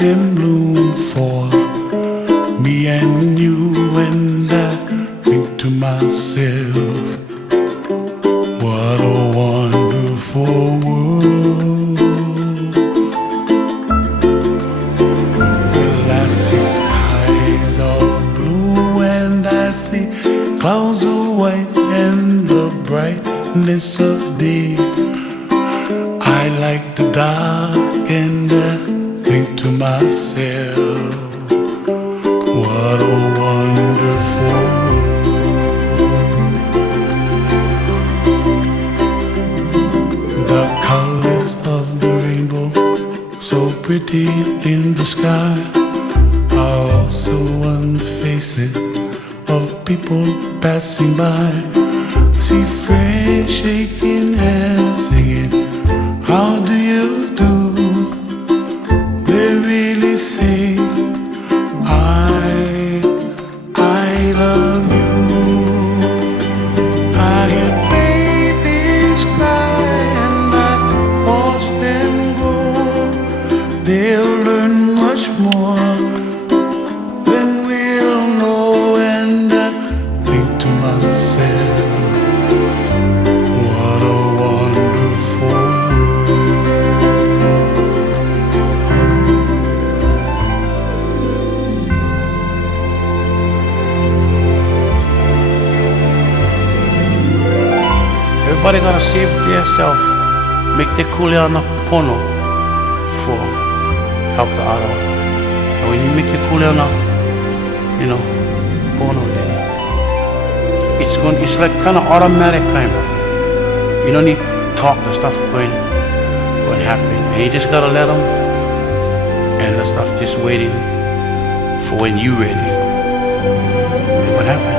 them bloom for me and you, and I think to myself, what a wonderful world. Well, I see skies of blue and I see clouds of white and the brightness of day. I like the dark and I think to myself, what a wonderful world. The colors of the rainbow, so pretty in the sky, are also on the faces of people passing by. I see friends shaking hands, singing, how do you do? They really say, I love you. I hear babies cry and I watch them grow. They'll learn much more than we'll know, and I think to myself, what a wonderful world. Everybody gotta save themselves, make their kuleana pono for help the other. And when you make your kuleana, pono, then it's like kind of automatic kind of. You don't need to talk, the stuff going happen, and you just gotta let them, and the stuff just waiting for when you ready. And what happened?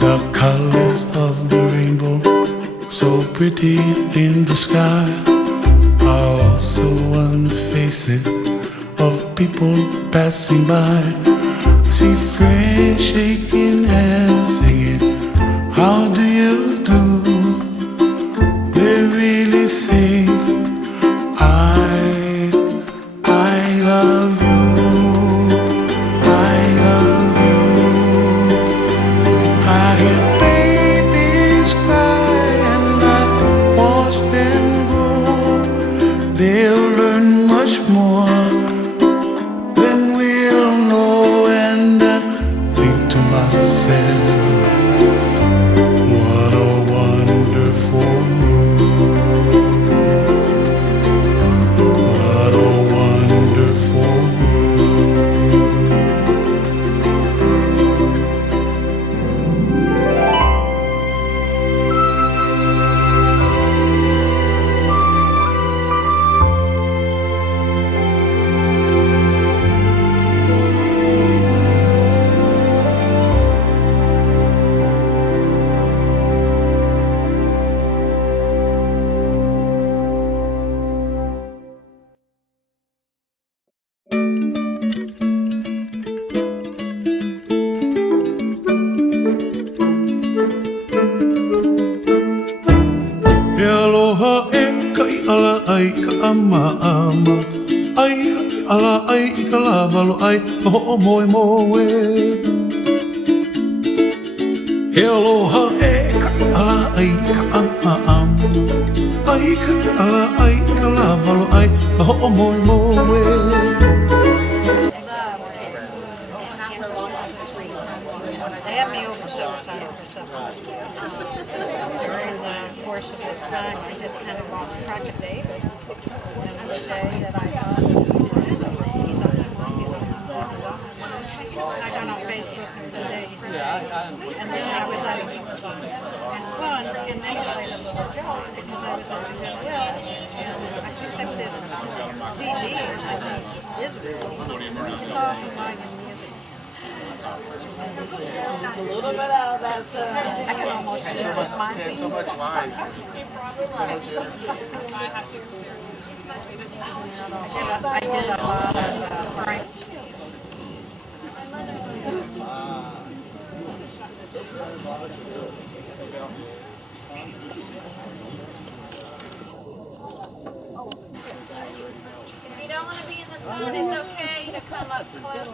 The colors of the rainbow, so pretty in the sky, are also on the faces of people passing by. I see friends shaking hands, singing, how do you do? They really say, I love you. I love you. I hear babies cry and I watch them grow. They'll learn much more than we'll know, and I think to myself, what a wonderful world. What a wonderful world. E aloha e kai ala ai ka ama ama. Ai kai ala ai I ka lavalo ai ka ho'o moe moe. E aloha e kai ala ai ka ama ama. Ai kai ala ai ka lavalo ai ka ho'o moe moe. Déjame lost track of David. And the day that I thought he's only one. I got on Facebook today and then I was having fun, and then I played a little joke because I was at the Goodwill, and I picked up this CD of Israel to talk about music. A little bit out of that song. I can almost see my feet. So much live. So much I did a lot of prank. If you don't want to be in the sun, it's okay to come up closer.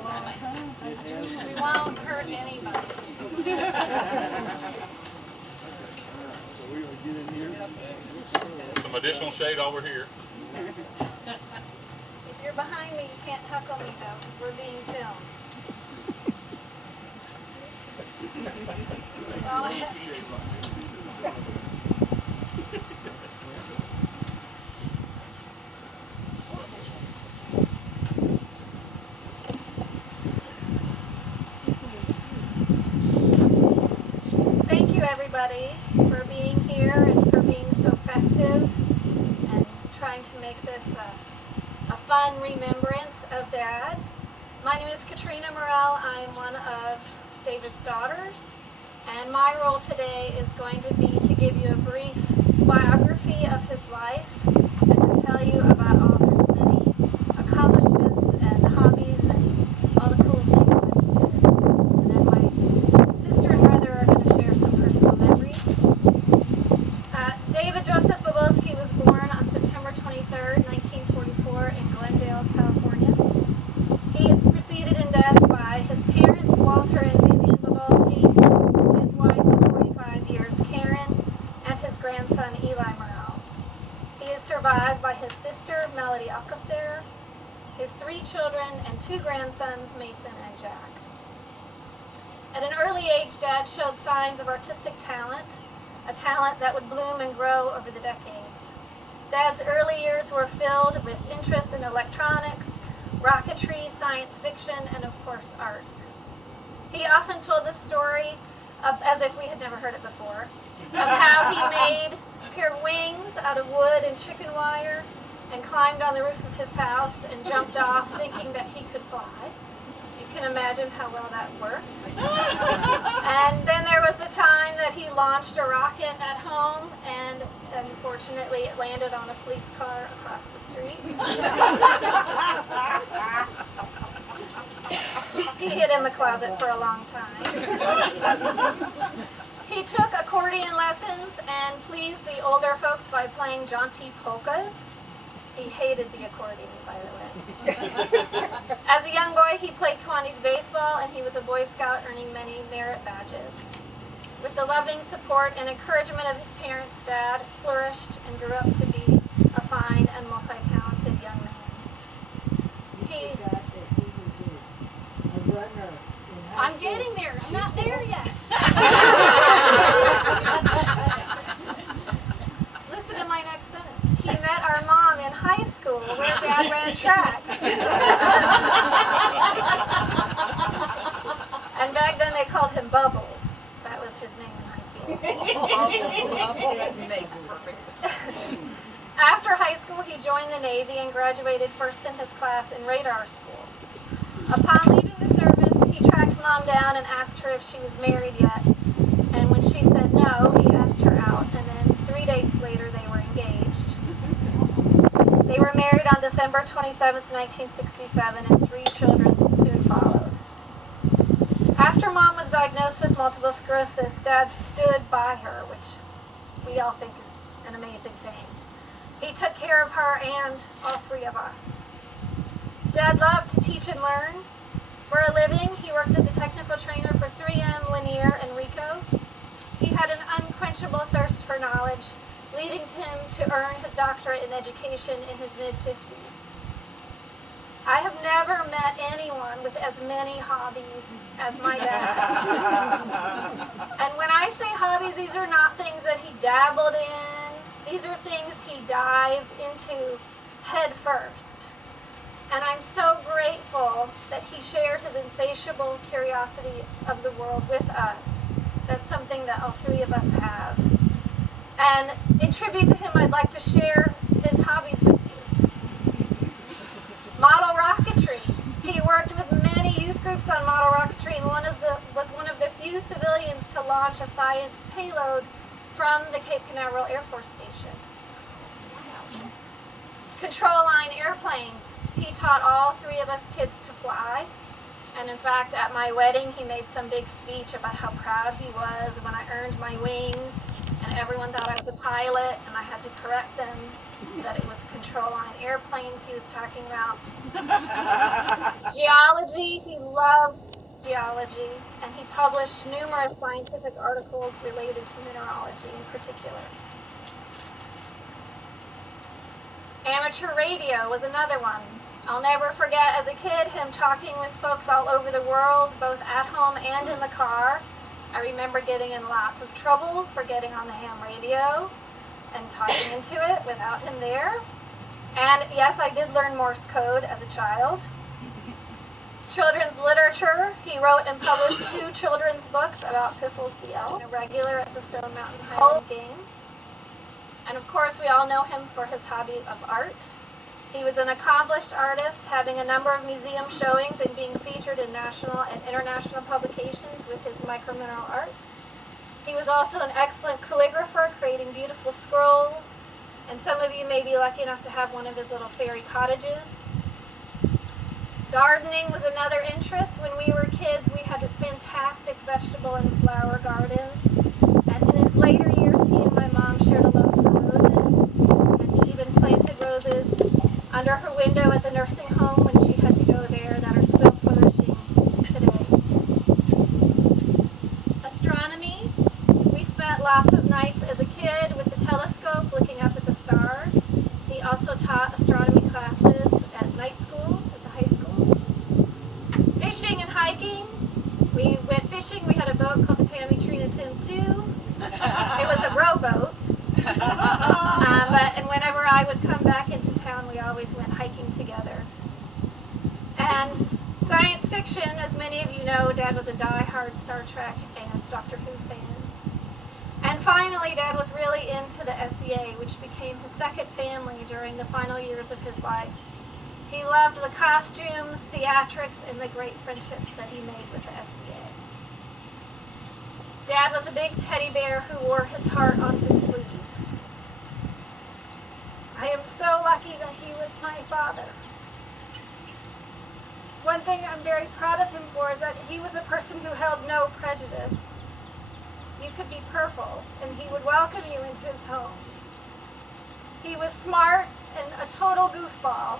We won't hurt anybody. Some additional shade over here. If you're behind me, you can't heckle me though, because we're being filmed. That's all I ask. Thank you everybody for being here and for being so festive and trying to make this a fun remembrance of Dad. My name is Katrina Morell. I'm one of David's daughters, and my role today is going to be to give you a brief biography of his life and to tell you about all his many accomplishments and hobbies and all the cool things that he did. And then my sister and brother are going to share some personal memories. David Joseph Babulski was born on September 23rd, 1944 in Glendale, California. He is preceded in death by his parents, Walter and Vivian Babulski, his wife of 45 years, Karen, and his grandson, Eli Morell. He is survived by his sister, Melody Alcacer, his 3 children, and 2 grandsons, Mason and Jack. At an early age, Dad showed signs of artistic talent, a talent that would bloom and grow over the decades. Dad's early years were filled with interest in electronics, rocketry, science fiction, and of course art. He often told the story, as if we had never heard it before, of how he made a pair of wings out of wood and chicken wire and climbed on the roof of his house and jumped off thinking that he could fly. You can imagine how well that worked. And then there was the time that he launched a rocket at home, and unfortunately it landed on a police car across the street. He hid in the closet for a long time. He took accordion lessons and pleased the older folks by playing jaunty polkas. He hated the accordion, by the way. As a young boy, he played Kiwanis baseball, and he was a Boy Scout, earning many merit badges. With the loving support and encouragement of his parents, Dad flourished and grew up to be a fine and multi-talented young man. I'm getting there. I'm not there yet. Listen to my next sentence. He met our mom in high school where Dad ran track. And back then they called him Bubbles. That was his name in high school. That makes perfect sense. After high school, he joined the Navy and graduated first in his class in radar school. Upon leaving the service, he tracked Mom down and asked her if she was married yet. And when she said no, he asked her out, and then 3 dates later they were engaged. They were married on December 27, 1967, and 3 children soon followed. After Mom was diagnosed with multiple sclerosis, Dad stood by her, which we all think is an amazing thing. He took care of her and all 3 of us. Dad loved to teach and learn. For a living, he worked as a technical trainer for 3M, Lanier, and Ricoh. He had an unquenchable thirst for knowledge, leading him to earn his doctorate in education in his mid-50s. I have never met anyone with as many hobbies as my dad. And when I say hobbies, these are not things that he dabbled in These are things he dived into head first. And I'm so grateful that he shared his insatiable curiosity of the world with us. That's something that all three of us have. And in tribute to him, I'd like to share his hobbies with you. Model rocketry. He worked with many youth groups on model rocketry and was one of the few civilians to launch a science payload from the Cape Canaveral Air Force Station. Control line airplanes. He taught all three of us kids to fly. And in fact, at my wedding, he made some big speech about how proud he was when I earned my wings. And everyone thought I was a pilot, and I had to correct them that it was control line airplanes he was talking about. Geology, he loved geology, and he published numerous scientific articles related to mineralogy in particular. Amateur radio was another one. I'll never forget as a kid him talking with folks all over the world, both at home and in the car. I remember getting in lots of trouble for getting on the ham radio and talking into it without him there. And yes, I did learn Morse code as a child. Children's literature, he wrote and published 2 children's books about Piffles the Elf, a regular at the Stone Mountain Highland Games. And of course, we all know him for his hobby of art. He was an accomplished artist, having a number of museum showings and being featured in national and international publications with his micromineral art. He was also an excellent calligrapher, creating beautiful scrolls, and some of you may be lucky enough to have one of his little fairy cottages. Gardening was another interest. When we were kids, we had fantastic vegetable and flower gardens, and in his later years, he and my mom shared a love for roses, and he even planted roses under her window at the nursing home when she had to go there that are still flourishing today. Astronomy. We spent lots of nights as a kid with the telescope looking up at the stars. He also taught astronomy classes at night school at the high school. Fishing and hiking. We went fishing. We had a boat called the Tammy Trina Tim 2. It was a rowboat. And whenever I would come back into town, we always went hiking together. And science fiction, as many of you know, Dad was a die-hard Star Trek and Doctor Who fan. And finally, Dad was really into the SCA, which became his second family during the final years of his life. He loved the costumes, theatrics, and the great friendships that he made with the SCA. Dad was a big teddy bear who wore his heart on his sleeve. I am so lucky that he was my father. One thing I'm very proud of him for is that he was a person who held no prejudice. You could be purple, and he would welcome you into his home. He was smart and a total goofball.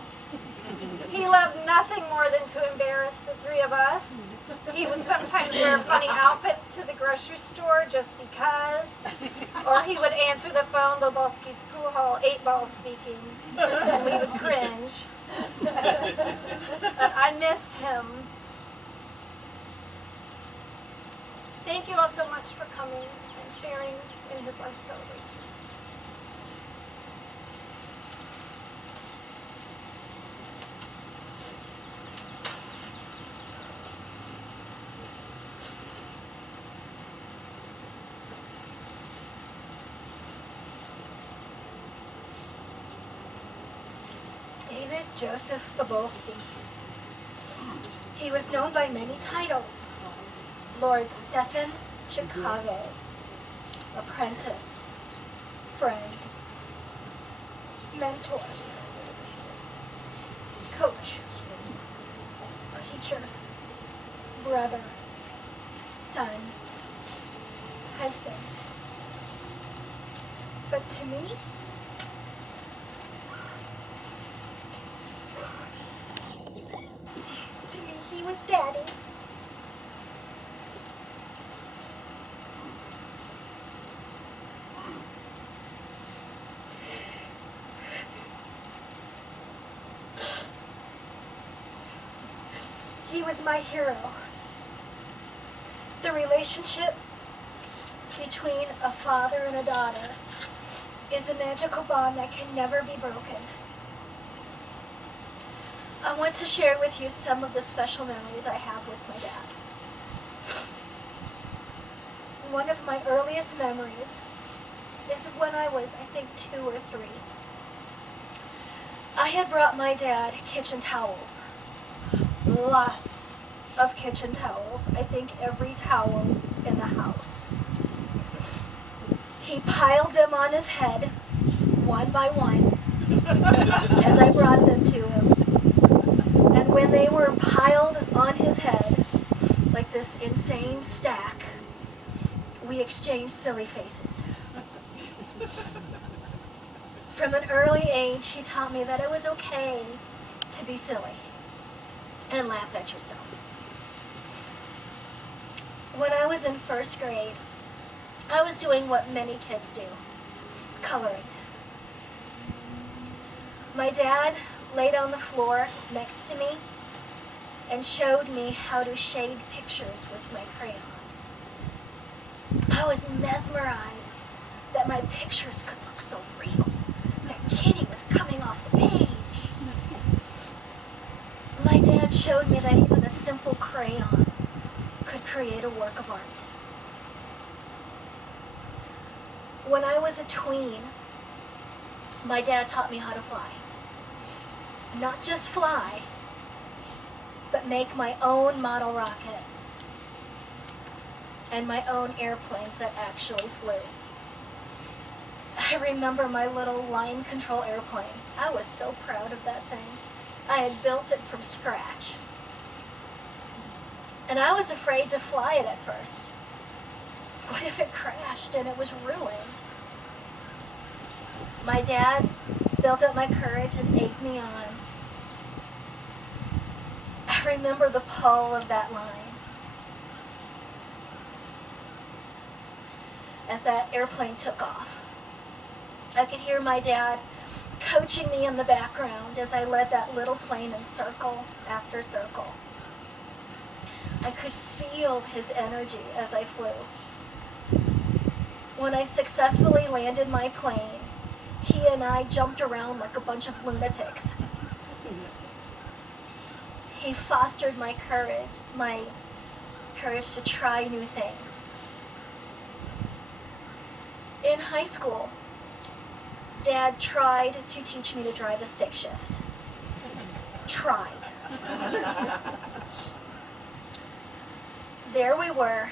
He loved nothing more than to embarrass the three of us. He would sometimes wear funny outfits to the grocery store just because. Or he would answer the phone, Babulski's pool hall, 8-ball speaking, and we would cringe. But I miss him. Thank you all so much for coming and sharing in his life celebration. David Joseph Babulski. He was known by many titles: Lord Stefan, Ciekawy, apprentice, friend, mentor, coach, teacher, brother, son, husband. But to me, he was Daddy. He was my hero. The relationship between a father and a daughter is a magical bond that can never be broken. I want to share with you some of the special memories I have with my dad. One of my earliest memories is when I was, I think, 2 or 3. I had brought my dad kitchen towels. Lots of kitchen towels. I think every towel in the house. He piled them on his head, one by one, as I brought them to him. And when they were piled on his head, like this insane stack, we exchanged silly faces. From an early age, he taught me that it was okay to be silly and laugh at yourself. When I was in 1st grade, I was doing what many kids do, coloring. My dad laid on the floor next to me and showed me how to shade pictures with my crayons. I was mesmerized that my pictures could look so real, that Kitty was coming off the page. My dad showed me that even a simple crayon could create a work of art. When I was a tween, my dad taught me how to fly. Not just fly, but make my own model rockets and my own airplanes that actually flew. I remember my little line control airplane. I was so proud of that thing. I had built it from scratch. And I was afraid to fly it at first. What if it crashed and it was ruined? My dad built up my courage and egged me on. I remember the pull of that line. As that airplane took off, I could hear my dad coaching me in the background as I led that little plane in circle after circle. I could feel his energy as I flew. When I successfully landed my plane, he and I jumped around like a bunch of lunatics. He fostered my courage to try new things. In high school, Dad tried to teach me to drive a stick shift. Tried. There we were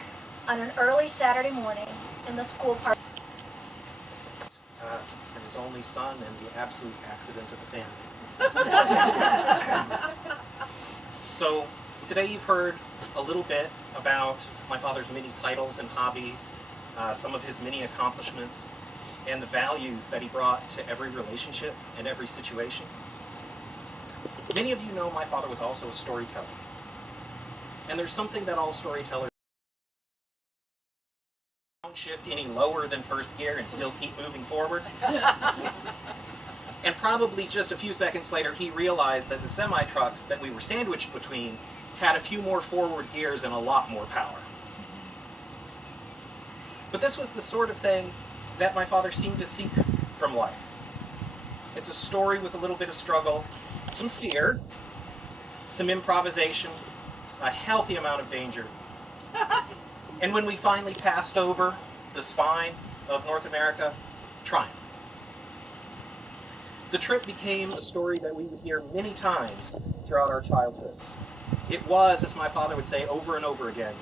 on an early Saturday morning in the school park. And his only son and the absolute accident of the family. So today you've heard a little bit about my father's many titles and hobbies, some of his many accomplishments, and the values that he brought to every relationship and every situation. Many of you know my father was also a storyteller. And there's something that all storytellers don't shift any lower than 1st gear and still keep moving forward. And probably just a few seconds later, he realized that the semi-trucks that we were sandwiched between had a few more forward gears and a lot more power. But this was the sort of thing that my father seemed to seek from life. It's a story with a little bit of struggle, some fear, some improvisation, a healthy amount of danger. And when we finally passed over the spine of North America, triumph. The trip became a story that we would hear many times throughout our childhoods. It was, as my father would say over and over again,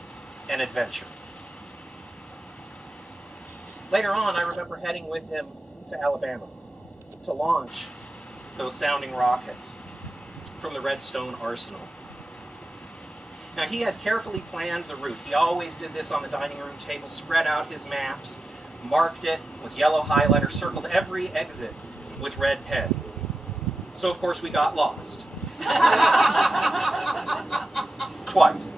an adventure. Later on, I remember heading with him to Alabama to launch those sounding rockets from the Redstone Arsenal. Now, he had carefully planned the route. He always did this on the dining room table, spread out his maps, marked it with yellow highlighter, circled every exit with red pen. So, of course, we got lost. Twice.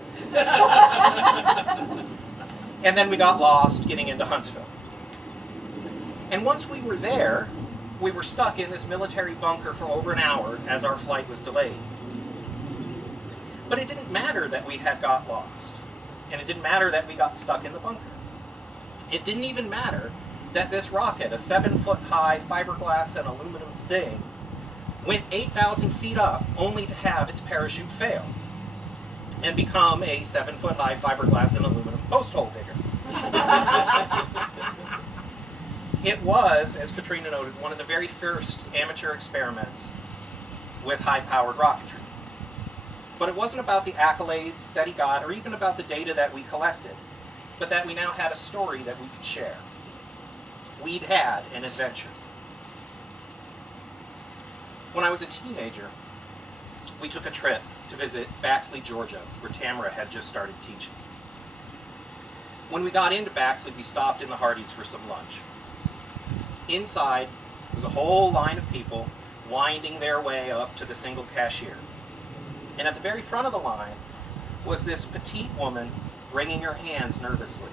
And then we got lost getting into Huntsville. And once we were there, we were stuck in this military bunker for over an hour as our flight was delayed. But it didn't matter that we had got lost. And it didn't matter that we got stuck in the bunker. It didn't even matter that this rocket, a 7-foot-high fiberglass and aluminum thing, went 8,000 feet up only to have its parachute fail and become a 7-foot-high fiberglass and aluminum post hole digger. It was, as Katrina noted, one of the very first amateur experiments with high-powered rocketry. But it wasn't about the accolades that he got or even about the data that we collected, but that we now had a story that we could share. We'd had an adventure. When I was a teenager, we took a trip to visit Baxley, Georgia, where Tamara had just started teaching. When we got into Baxley, we stopped in the Hardee's for some lunch. Inside was a whole line of people winding their way up to the single cashier. And at the very front of the line was this petite woman wringing her hands nervously.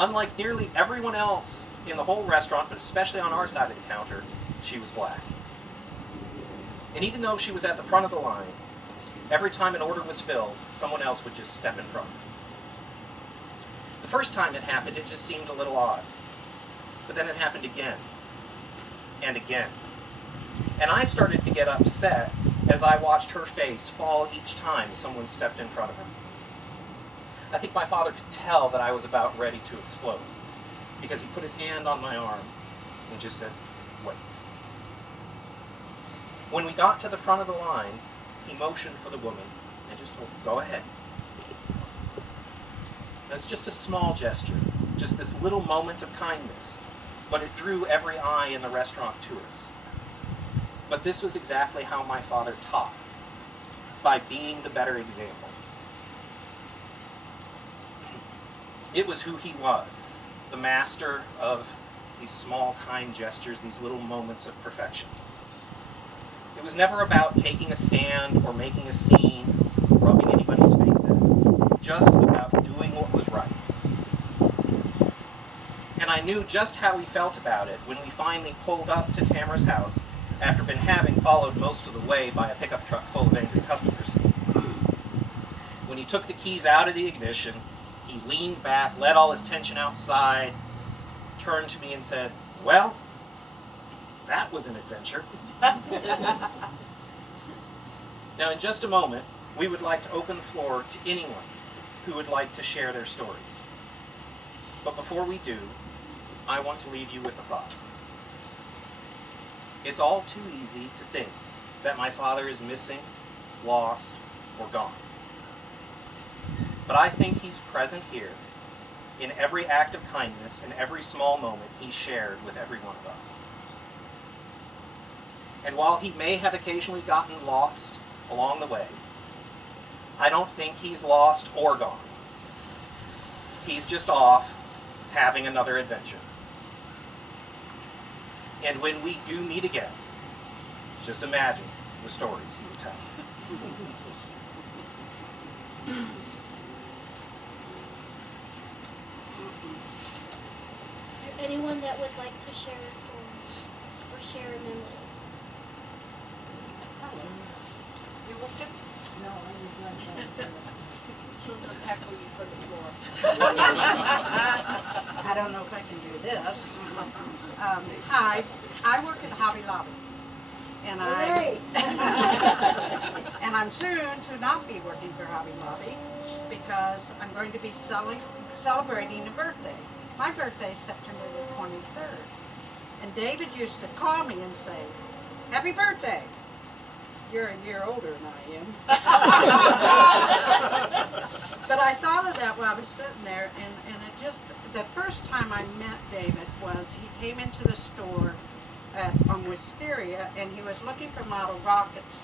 Unlike nearly everyone else in the whole restaurant, but especially on our side of the counter, she was black. And even though she was at the front of the line, every time an order was filled, someone else would just step in front. The first time it happened, it just seemed a little odd. But then it happened again and again. And I started to get upset as I watched her face fall each time someone stepped in front of her. I think my father could tell that I was about ready to explode, because he put his hand on my arm and just said, "Wait." When we got to the front of the line, he motioned for the woman and just told her, "Go ahead." That's just a small gesture, just this little moment of kindness, but it drew every eye in the restaurant to us. But this was exactly how my father taught, by being the better example. It was who he was, the master of these small, kind gestures, these little moments of perfection. It was never about taking a stand or making a scene, rubbing anybody's face in, just about doing what was right. And I knew just how he felt about it when we finally pulled up to Tamara's house after having followed most of the way by a pickup truck full of angry customers. When he took the keys out of the ignition, he leaned back, let all his tension outside, turned to me and said, "Well, that was an adventure." Now, in just a moment, we would like to open the floor to anyone who would like to share their stories. But before we do, I want to leave you with a thought. It's all too easy to think that my father is missing, lost, or gone. But I think he's present here in every act of kindness and every small moment he shared with every one of us. And while he may have occasionally gotten lost along the way, I don't think he's lost or gone. He's just off having another adventure. And when we do meet again, just imagine the stories he will tell. Is there anyone that would like to share a story or share a memory? You looked at? No, I was not. She'll just tackle you for the floor. I don't know if I can do this. Hi, I work at Hobby Lobby. And and I'm soon to not be working for Hobby Lobby because I'm going to be celebrating a birthday. My birthday is September the 23rd. And David used to call me and say, "Happy birthday." You're a year older than I am. But I thought of that while I was sitting there, and it just, the first time I met David was he came into the store on Wisteria, and he was looking for model rockets.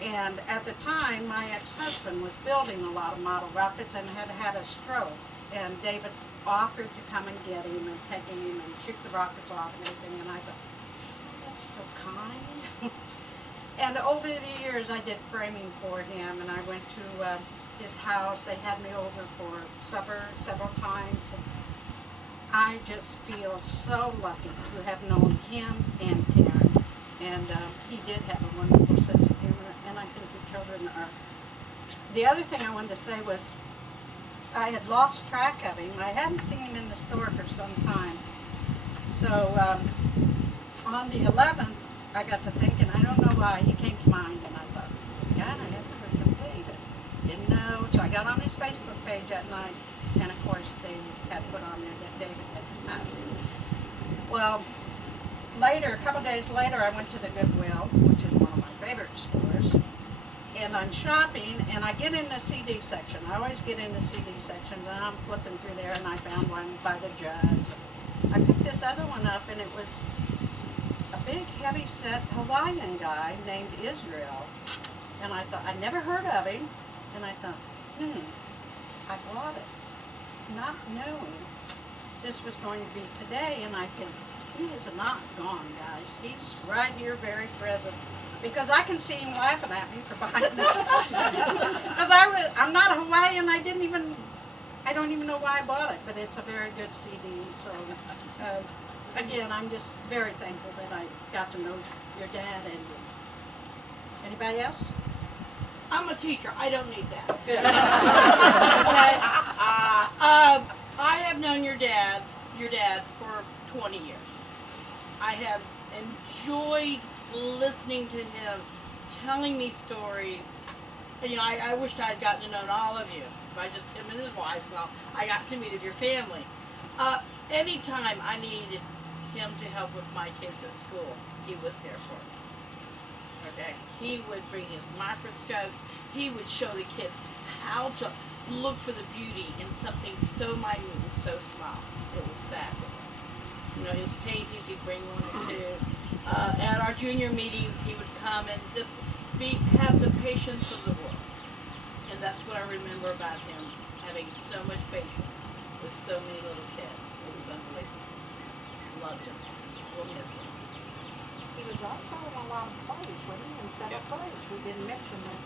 And at the time, my ex-husband was building a lot of model rockets and had had a stroke. And David offered to come and get him and take him and shoot the rockets off and everything. And I thought, that's so kind. And over the years, I did framing for him, and I went to his house. They had me over for supper several times. And I just feel so lucky to have known him and Karen. And he did have a wonderful sense of humor, and I think the children are. The other thing I wanted to say was, I had lost track of him. I hadn't seen him in the store for some time. So on the 11th, I got to thinking, I don't know why, he came to mind, and I thought, God, I haven't heard from David. Didn't know, so I got on his Facebook page that night, and of course they had put on there that David had passed. Well, later, a couple days later, I went to the Goodwill, which is one of my favorite stores, and I'm shopping, and I get in the CD section. I always get in the CD section, and I'm flipping through there, and I found one by the Judds. I picked this other one up, and it was a big, heavy-set Hawaiian guy named Israel. And I thought, I'd never heard of him, and I thought, I bought it, not knowing this was going to be today, and I think, he is not gone, guys. He's right here, very present. Because I can see him laughing at me for buying this. Because I'm not a Hawaiian, I don't even know why I bought it, but it's a very good CD. So, again, I'm just very thankful that I got to know your dad and you. Anybody else? I'm a teacher. I don't need that. Good. I have known your dad for 20 years. I have enjoyed listening to him, telling me stories. You know, I wished I had gotten to know all of you. Him and his wife, well, I got to meet your family. Anytime I needed him to help with my kids at school, he was there for me. Okay? He would bring his microscopes. He would show the kids how to look for the beauty in something so minute and so small. It was fabulous. You know, his paintings, he'd bring one or two. At our junior meetings, he would come and just have the patience of the world. And that's what I remember about him, having so much patience with so many little kids. It was unbelievable. Loved him. We'll miss him. He was also in a lot of plays, wasn't he? In several plays. We didn't mention that.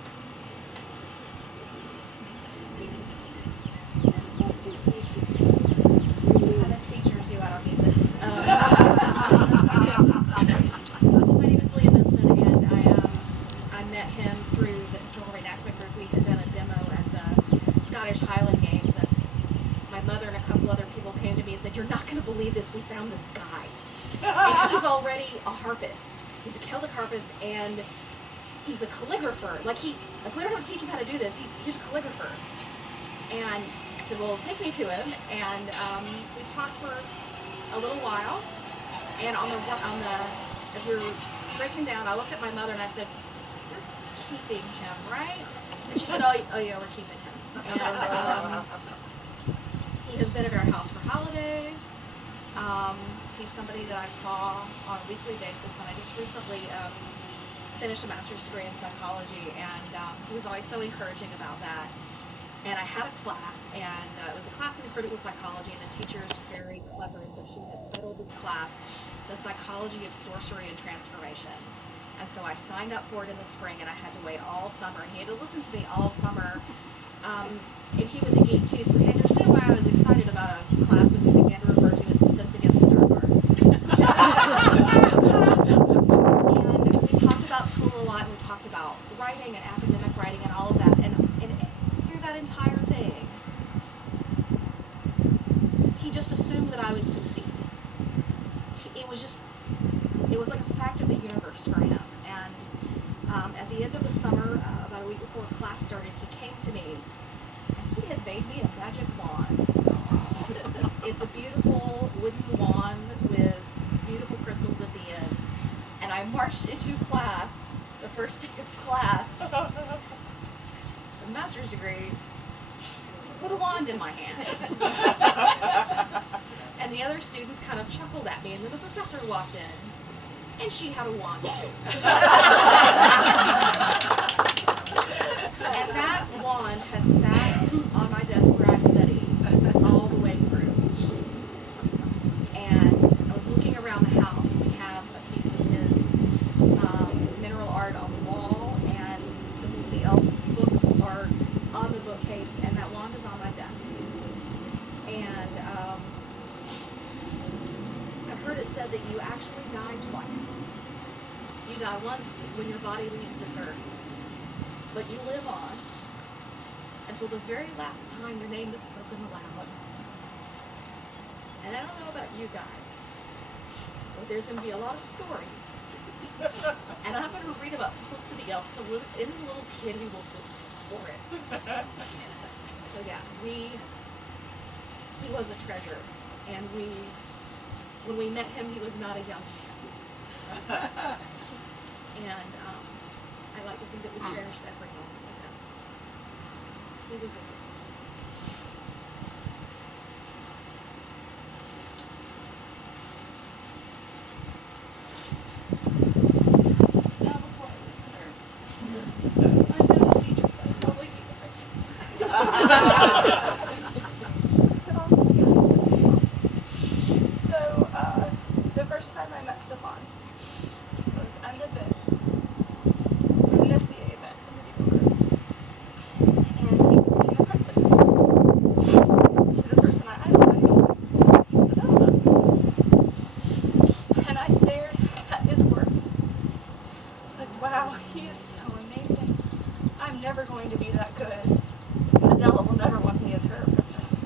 I'm a teacher too, I don't need this. My name is Leah Benson, and I met him through the historical reenactment group. We had done a demo at the Scottish Highland Games, and my mother and a couple other people came to me and said, "You're not going to believe this, we found this guy." And he's already a harpist. He's a Celtic harpist, and he's a calligrapher. Like we don't have to teach him how to do this. He's a calligrapher. And I said, "Well, take me to him." And we talked for a little while. And as we were breaking down, I looked at my mother and I said, "You're keeping him, right?" And she said, "Oh yeah, we're keeping him." And he has been at our house for holidays. He's somebody that I saw on a weekly basis, and I just recently finished a master's degree in psychology, and he was always so encouraging about that. And I had a class, and it was a class in critical psychology, and the teacher is very clever, and so she had titled this class, The Psychology of Sorcery and Transformation. And so I signed up for it in the spring, and I had to wait all summer, and he had to listen to me all summer. And he was a geek too, so he understood why I was excited about a class that we began to refer to as Defense Against the Dark Arts. And we talked about school a lot, and we talked about writing and academic writing and all of that. And through that entire thing, he just assumed that I would succeed. It was like a fact of the universe for him. And at the end of the summer, about a week before class started, he came to me, and he had made me a magic wand. It's a beautiful wooden wand with beautiful crystals at the end. And I marched into class, the first day of class, a master's degree, with a wand in my hand. And the other students kind of chuckled at me, and then the professor walked in, and she had a wand too. And that wand has sat on my desk where I study all the way through. And I was looking around the house, and we have a piece of his mineral art on the wall, and the elf books are on the bookcase, and that wand is on my desk. And I've heard it said that you actually die twice. You die once when your body leaves this earth, but you live on until the very last time your name is spoken aloud. And I don't know about you guys, but there's going to be a lot of stories. And I'm going to read about Babulski the elf to any little kid who will sit still for it. So yeah, he was a treasure, and when we met him, he was not a young man. And I like to think that we cherished every moment with him. He was a gift. Now before I was there, I'm now a teacher, so I probably keep it right. So, the first time I met Stefan was at an event, an SCA event in Medieval Group. And he was being apprenticed to the person I idolized, Ciekawy. And I stared at his work. It's like, wow, he is so amazing. I'm never going to be that good. Adela will never want me as her apprentice.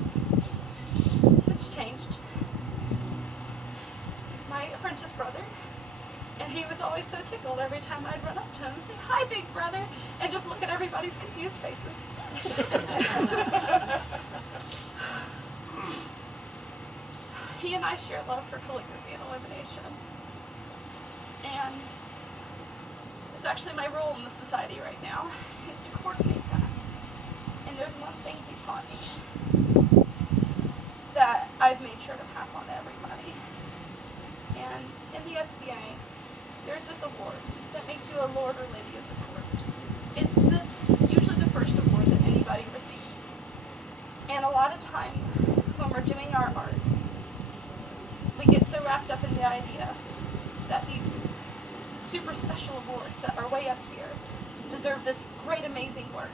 Which changed. He's my apprentice brother, and he was always so tickled every time I'd run up to him and say, "Hi, big brother," and just look at everybody's confused faces. He and I share love for calligraphy and illumination, and it's actually my role in the society right now is to coordinate that. And there's one thing he taught me that I've made sure to pass on to everybody. And in the SCA, there's this award that makes you a lord or lady of the court. It's usually the first award that anybody receives. And a lot of time when we're doing our art, we get so wrapped up in the idea that these super special awards that are way up here deserve this great, amazing work,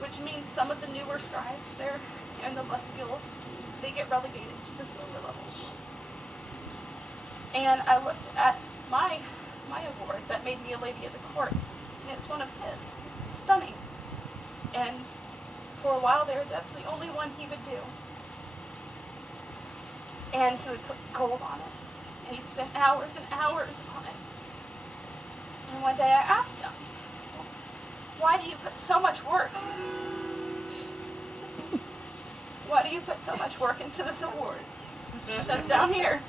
which means some of the newer scribes there and the less skilled, they get relegated to this lower level. And I looked at my award that made me a lady of the court, and it's one of his. It's stunning. And for a while there, that's the only one he would do. And he would put gold on it, and he'd spend hours and hours on it. And one day I asked him, "Why do you put so much work? Why do you put so much work into this award that's down here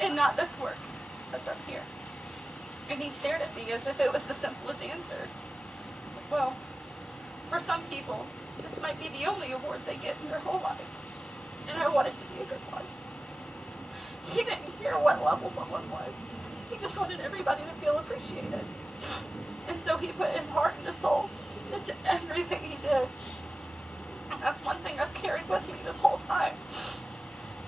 and not this work that's up here?" And he stared at me as if it was the simplest answer. Well, for some people, this might be the only award they get in their whole lives, and I wanted to be a good one. He didn't care what level someone was. He just wanted everybody to feel appreciated. And so he put his heart and his soul into everything he did. And that's one thing I've carried with me this whole time.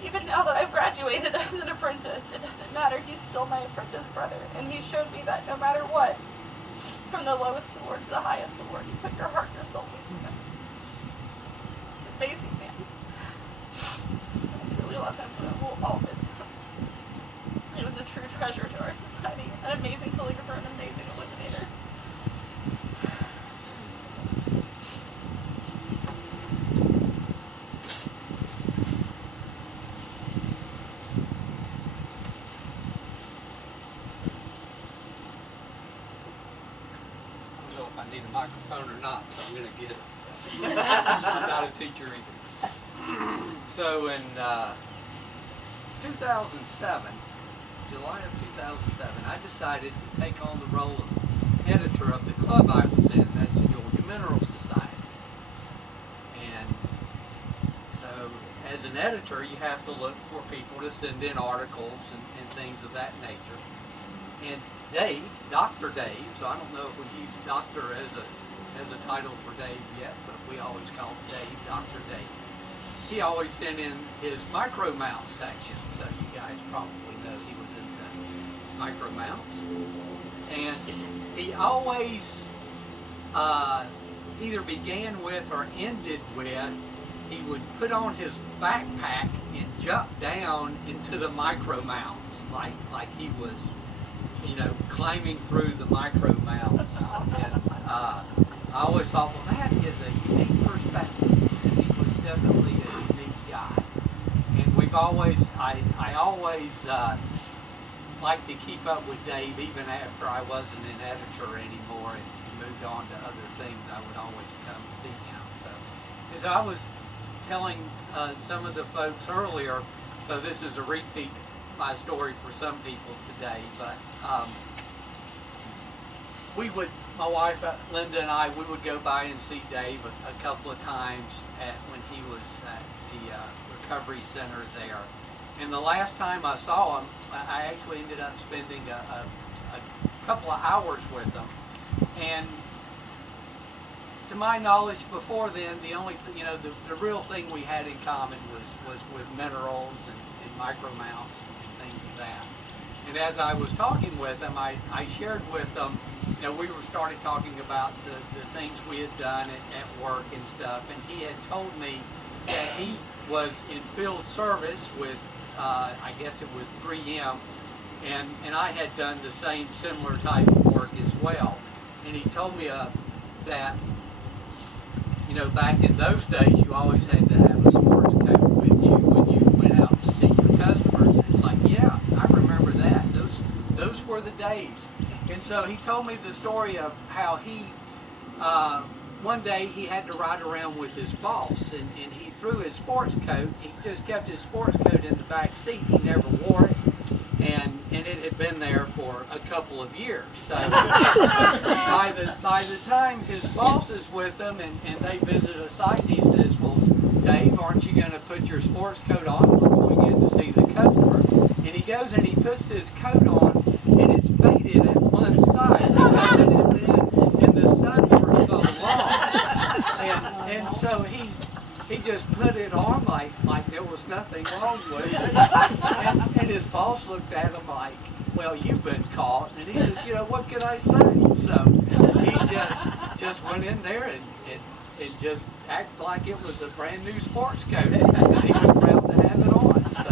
Even now that I've graduated as an apprentice, it doesn't matter. He's still my apprentice brother. And he showed me that no matter what, from the lowest award to the highest award, you put your heart and your soul into him. He's an amazing man. I truly love him, and I will always. He was a true treasure to our society, an amazing calligrapher, an amazing illuminator. I don't know if I need a microphone or not, so I'm going to get it. So. I'm not a teacher either. So in 2007, July of 2007, I decided to take on the role of editor of the club I was in. That's the Georgia Mineral Society. And so as an editor, you have to look for people to send in articles and things of that nature. And Dave, Dr. Dave, so I don't know if we use doctor as a title for Dave yet, but we always call Dave Dr. Dave. He always sent in his micro mount section, so you guys probably know he was into micro mounts. And he always either began with or ended with, he would put on his backpack and jump down into the micro mounts, like he was, you know, climbing through the micro mounts. And I always thought, well, that is a unique perspective, and he was definitely a unique guy. And I always like to keep up with Dave even after I wasn't an editor anymore and moved on to other things. I would always come and see him. So, as I was telling some of the folks earlier, so this is a repeat my story for some people today, but my wife Linda and I, we would go by and see Dave a couple of times when he was at the recovery center there. And the last time I saw him, I actually ended up spending a couple of hours with him. And to my knowledge, before then, the only, the real thing we had in common was with minerals and micro mounts and things of that. And as I was talking with him, I shared with him, we started talking about the things we had done at work and stuff, and he had told me that he was in field service with, I guess it was 3M, and I had done the same similar type of work as well. And he told me that, back in those days, you always had to have a sports coat with you when you went out to see your customers. And it's like, yeah, I remember that. Those were the days. And so he told me the story of how he, one day he had to ride around with his boss, and he threw his sports coat. He just kept his sports coat in the back seat. He never wore it, and it had been there for a couple of years. So by the time his boss is with him and they visit a site, he says, "Well, Dave, aren't you going to put your sports coat on? We're going in to see the customer." And he goes and he puts his coat on, and it's faded at one side because it had been in the sun for so long. And so he just put it on like there was nothing wrong with it. And his boss looked at him like, "Well, you've been caught." And he says, "What can I say?" So he just went in there and just acted like it was a brand new sports coat. And he was proud to have it on. So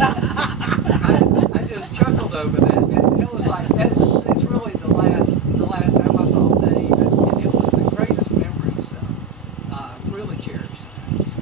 I just chuckled over that. It was like, it's really the last time I saw Dave, and it was the greatest memory. So really cherish that. So.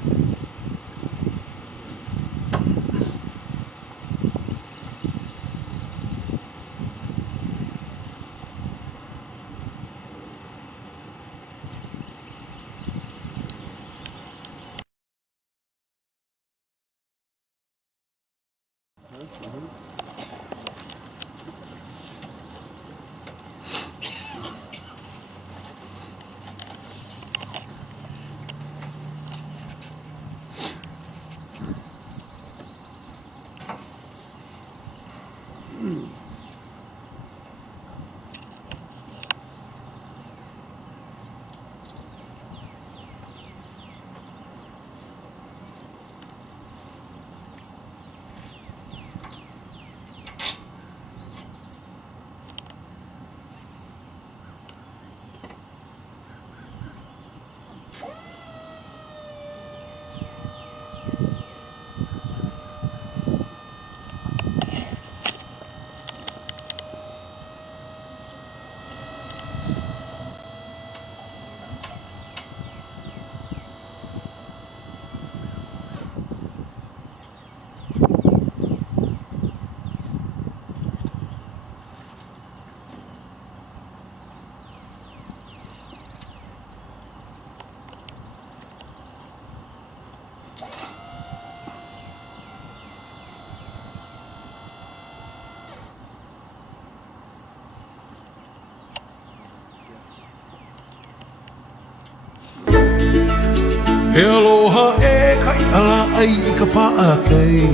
E aloha e kai ala ai I ka pa'akei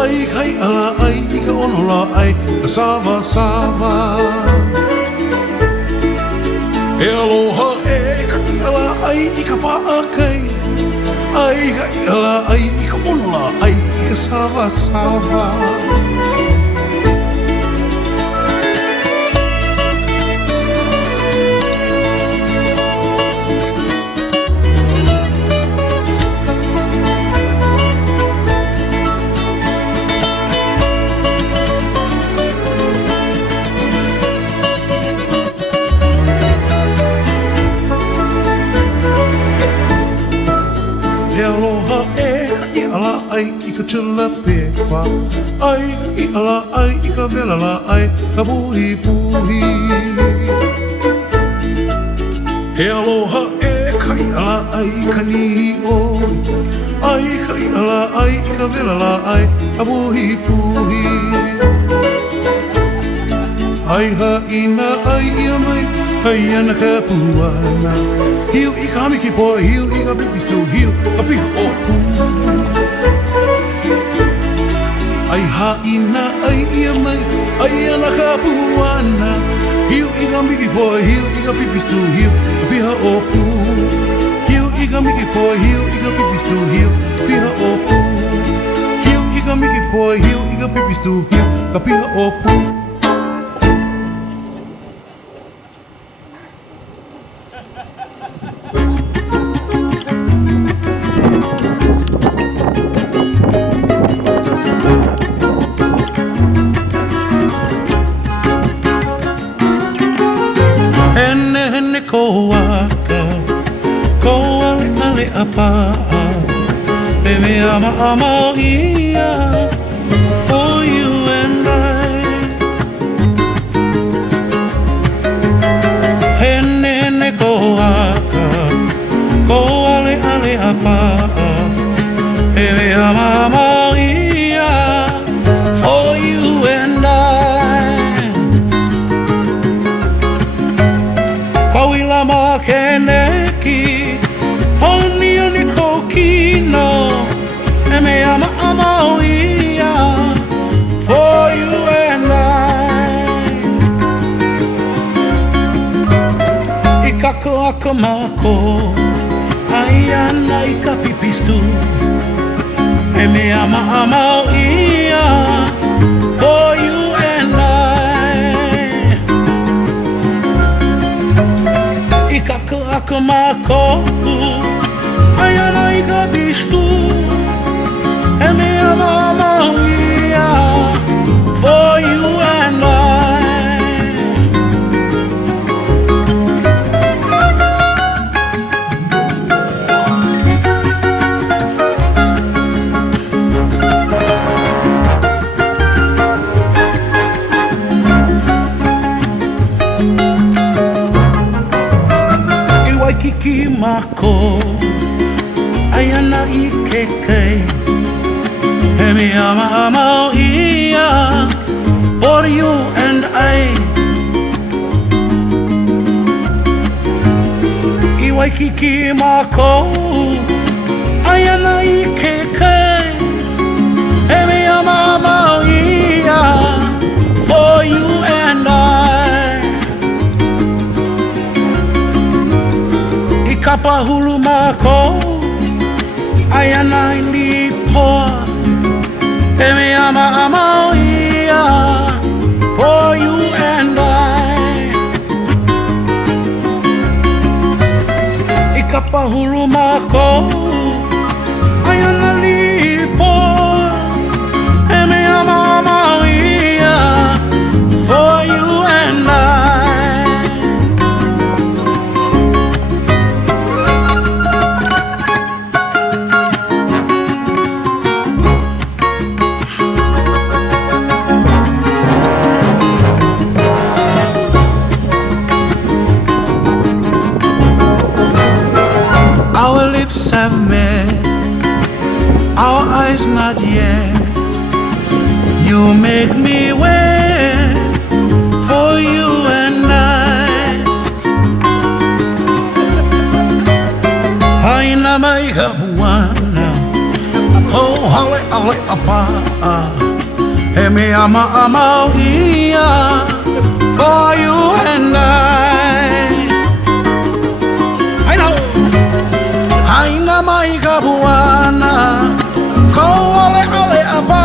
Ai kai ala ai I ka onola ai ka sawa sawa E aloha e kai ala ai I ka pa'akei Ai kai ala ai I ka onola ai ka sawa sawa ai I ka chula pepa ai I ala ai I ka vela la ai ka puhi puhi He aloha e kai ala ai ka nihi oi Ai kai ala ai I ka vela la ai ka puhi puhi Ai ha ina ai ia mai Hai ana ka puana Hiu I ka hamiki poa hiu I ka pipistu hiu ka piha o pu Ai ha ina ai ia mai Ai ana ka puana Hiu I ka miki poa hiu I ka pipistu hiu ka piha o pu Hiu I ka miki poa hiu I ka pipistu hiu ka piha o pu Hiu I ka miki poa hiu I ka pipistu hiu ka piha o pu Ko waka, ko ale ale apa, baby ama ama ia for you and I. Hene hene ko waka, ko ale ale apa, baby ama ama ia for you and I. Kawilama keneki Honi oni kokino Eme ama ama uia For you and I Ikako ako mako Ayana ika pipistu Eme ama ama uia For you and I Ikako ako mako Ayana ika bistu Eme ama ama ia For you and I Kiki mako Ayana ikeke Hemi ama ama ia For you and I Iwai kiki mako Ayana ikeke Hemi ama ama ia For you and I Kapahulu mako Ayana hindi poa Eme ama ama ia For you and I Ikapahulu mako Ayana hindi poa Eme ama ama ia For you and I Have met, our eyes not yet. You make me wait for you and I. Haina mai kabuana, oh hale ale apa. He me ama ama ia for you and I. Haina mai kabuana Ko ale ale apa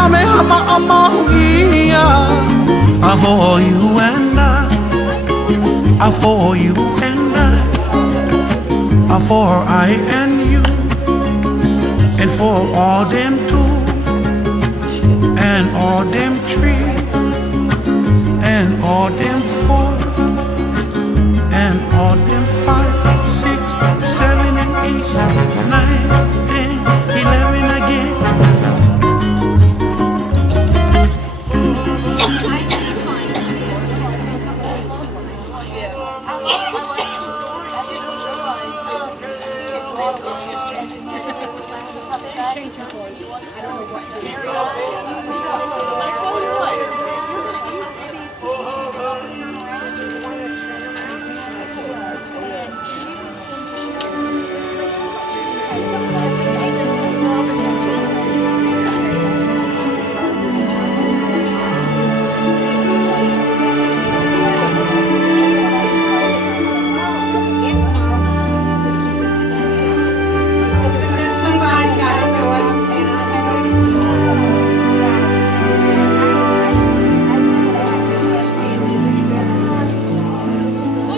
Ame ama ama ia For you and I For you and I For I and you And for all them two And all them three And all them four And all them 5, 6, 7 and 8, 9, 10, 11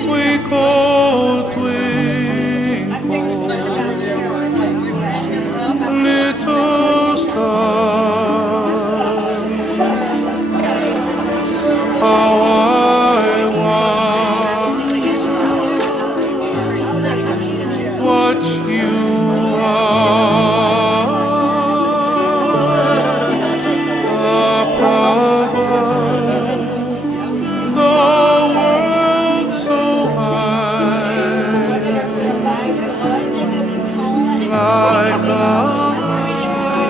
Twinkle, twinkle, little star, how I wonder what you are up above. The world so high, like a diamond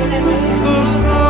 in the sky.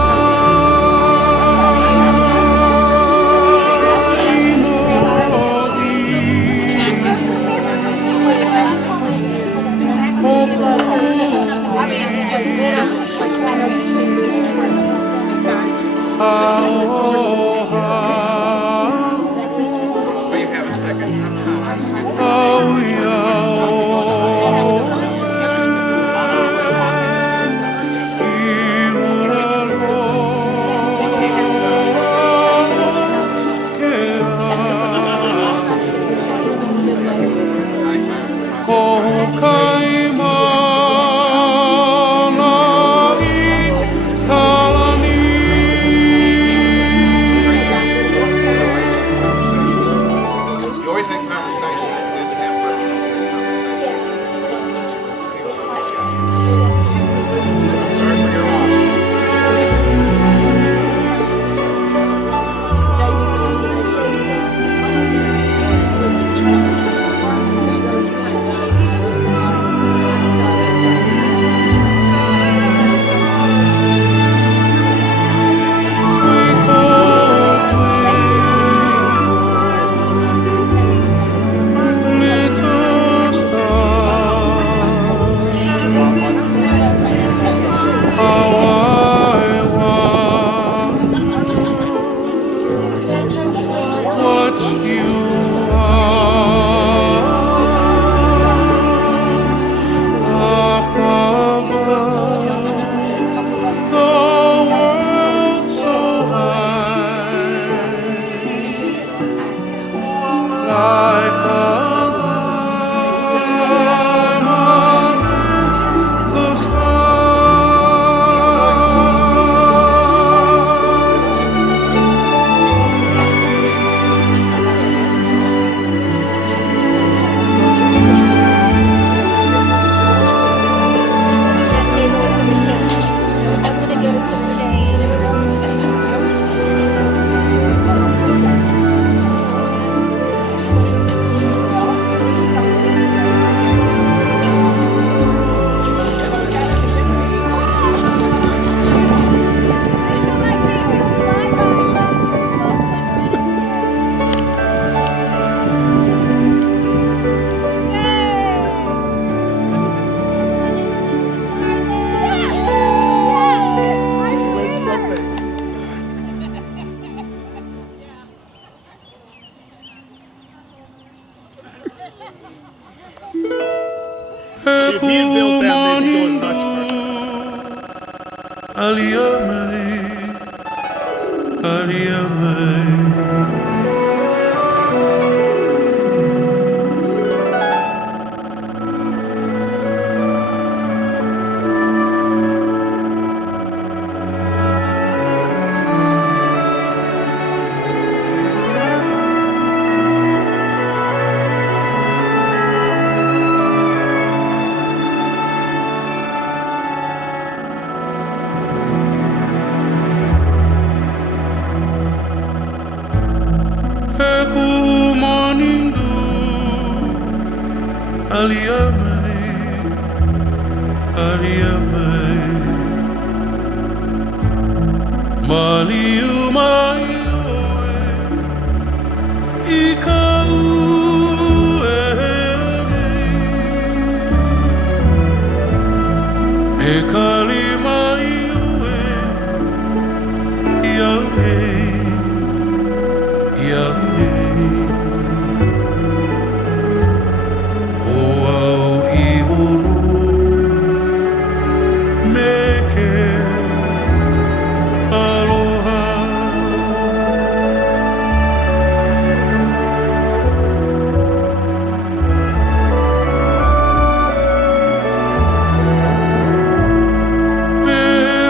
If he had built that, they'd be going much Aliyah, kalima iue, Yahweh, Yahweh. O au iholo, meke aloha. Pe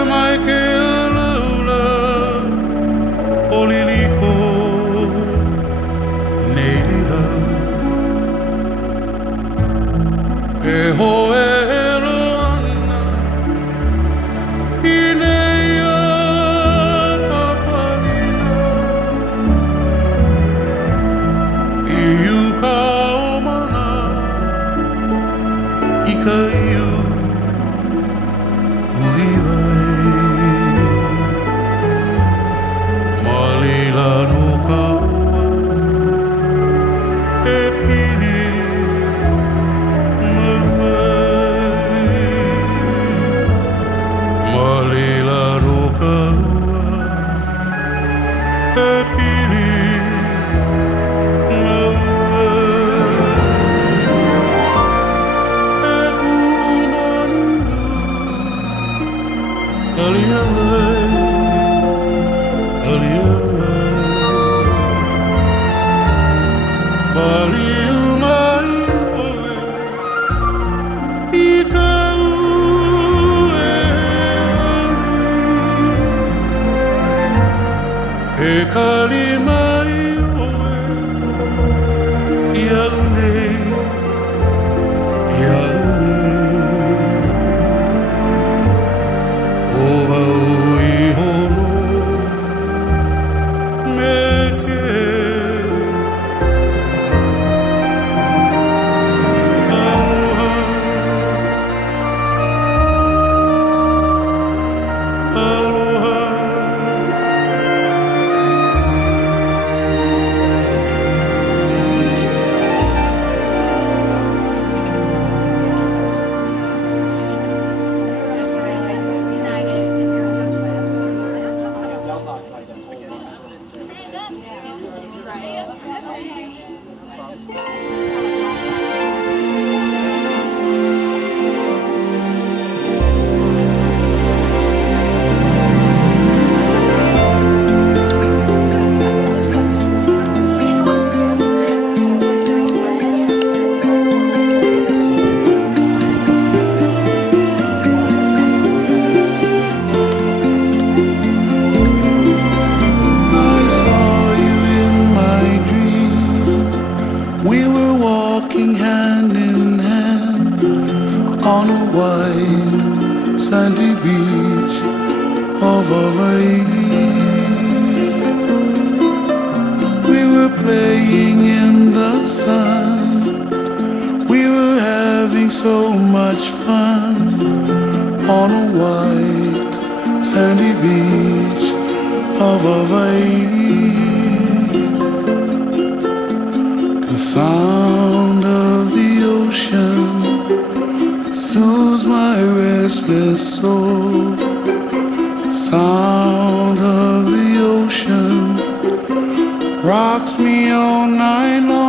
mai ke alaula, oliliko, neiliha. E hoe elo ana, I neia papalina. I uka o mana, I ka iu uiwai. Malila no kaua, e pili Malila no kaua, e pili e kumanunu, aliawai, aliawai, maliumai oe, I ka e kalima iue, Yahweh, Yahweh. O wau iholo, meke aloha, aloha. I saw you in my dream. We were walking hand in hand on a white sandy beach of Hawaii. We were playing in the sun. We were having so much fun on a white sandy beach of Hawaii. The sound of the ocean soothes my restless soul. Sound of the ocean rocks me all night long.